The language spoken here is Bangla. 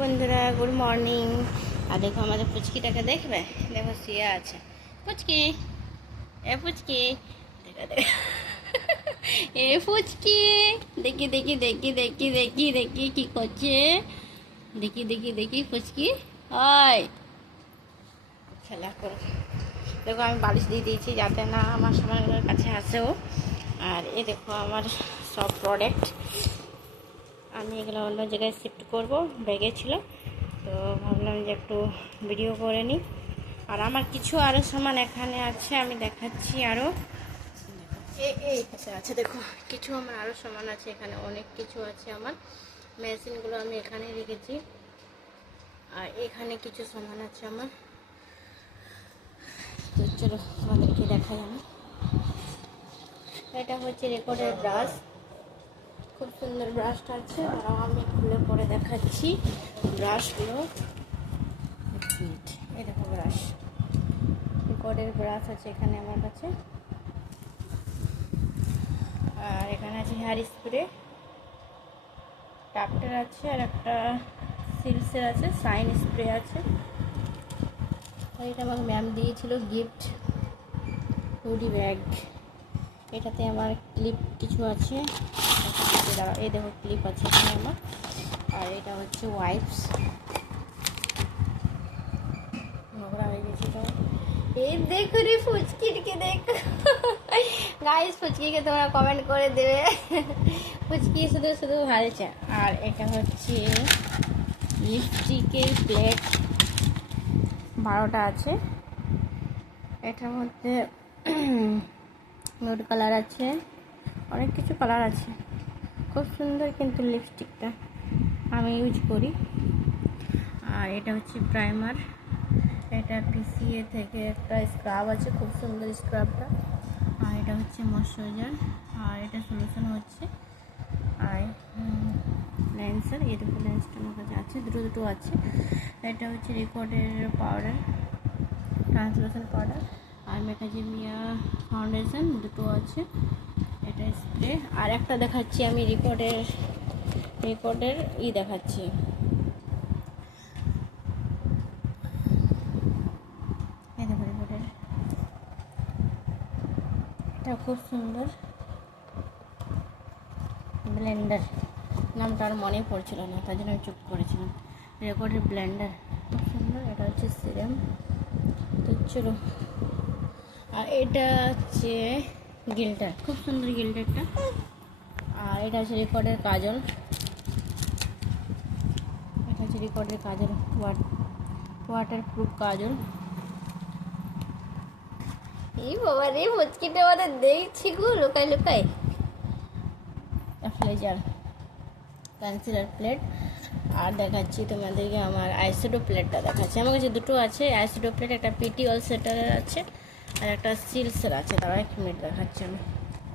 বন্ধুরা, গুড মর্নিং। আর দেখো আমাদের পুচকিটাকে দেখবে, দেখো শুয়ে আছে পুচকি। এ পুচকি, এ পুচকি, দেখি দেখি দেখি দেখি দেখি দেখি কি করছে, দেখি দেখি দেখি পুচকি। হয় খেলা করো। দেখো আমি বালিশ দিয়ে দিয়েছি যাতে না আমার সামানগুলোর কাছে আসেও। আর এ দেখো আমার সব প্রোডাক্ট, আমি এগুলো অন্য জায়গায় শিফট করব, ব্যাগে ছিল তো ভাবলাম যে একটু ভিডিও করে নিই। আর আমার কিছু আরও সামান এখানে আছে, আমি দেখাচ্ছি। আরও এই পাশে আছে, দেখো কিছু আমার আরও সামান আছে এখানে, অনেক কিছু আছে। আমার মেশিনগুলো আমি এখানে রেখেছি, আর এখানে কিছু সামান আছে আমার। তো চলো আমাদেরকে দেখাই। আমি এটা হচ্ছে রেকর্ডের ব্রাশ, খুব সুন্দর ব্রাশটা আছে। আর আমি খুলে পরে দেখাচ্ছি ব্রাশগুলো। এই দেখো ব্রাশ, রেকর্ডের ব্রাশ আছে এখানে আমার কাছে। আর এখানে আছে হেয়ার স্প্রে, টাপটার আছে, আর একটা সিলসের আছে, শাইন স্প্রে আছে। এটা আমাকে ম্যাম দিয়েছিল গিফট, হুডি ব্যাগ। এটাতে আমার ক্লিপ কিছু আছে, এই দেখো ক্লিপ আছে এখানে আমার। আর এটা হচ্ছে ওয়াইপস, নোংরা হয়ে গেছে তো। এই দেখো রে ফুচকিকে, দেখো গাইস, ফুচকিকে তোমরা কমেন্ট করে দেবে, ফুচকি শুধু শুধু ভালছে। আর এটা হচ্ছে লিপস্টিকের প্লেট, 12টা আছে। এটার মধ্যে নুড কালার আছে, অনেক কিছু কালার আছে, খুব সুন্দর কিন্তু লিপস্টিকটা আমি ইউজ করি। আর এটা হচ্ছে প্রাইমার, এটা পিসিএ থেকে একটা স্ক্রাব আছে, খুব সুন্দর স্ক্রাবটা। আর এটা হচ্ছে ময়শ্চারাইজার, আর এটা সলিউশন হচ্ছে আর লেন্সার। এই দুটো লেন্সটা আমার কাছে আছে, দুটো দুটো আছে। এটা হচ্ছে রেকর্ডের পাউডার, ট্রান্সলুসেন্ট পাউডার। আর ম্যাকাজিমিয়া ফাউন্ডেশন, দুটো আছে। এটা স্প্রে। আর একটা দেখাচ্ছি আমি রেকর্ডের দেখাচ্ছি। এই দেখো রেকর্ডের, এটা খুব সুন্দর ব্লেন্ডার, নামটা আর মনে পড়ছিল না, তার জন্য আমি চুপ করেছিলাম। রেকর্ডের ব্লেন্ডার খুব সুন্দর। এটা হচ্ছে সিরাম, তো চলো। আর এটা হচ্ছে গিল্টার, খুব সুন্দর গিল্টারটা। আর এটা হচ্ছে রেকর্ডের কাজল, এটা হচ্ছে রেকর্ডের কাজল, ওয়াটারপ্রুফ কাজল। এই বাবা রে, মুচকিটা আমাদের দেখছি গো লুকাই লুকাই। Pleasure concealer plate. আর দেখাচ্ছি তোমাদেরকে আমার আইশ্যাডো প্লেটটা দেখাচ্ছি। আমার কাছে দুটো আছে আইশ্যাডো প্লেট, একটা পিটি অল সেটারের আছে, আর একটা সিলসের আছে। তারা 1 মিনিট দেখাচ্ছি আমি।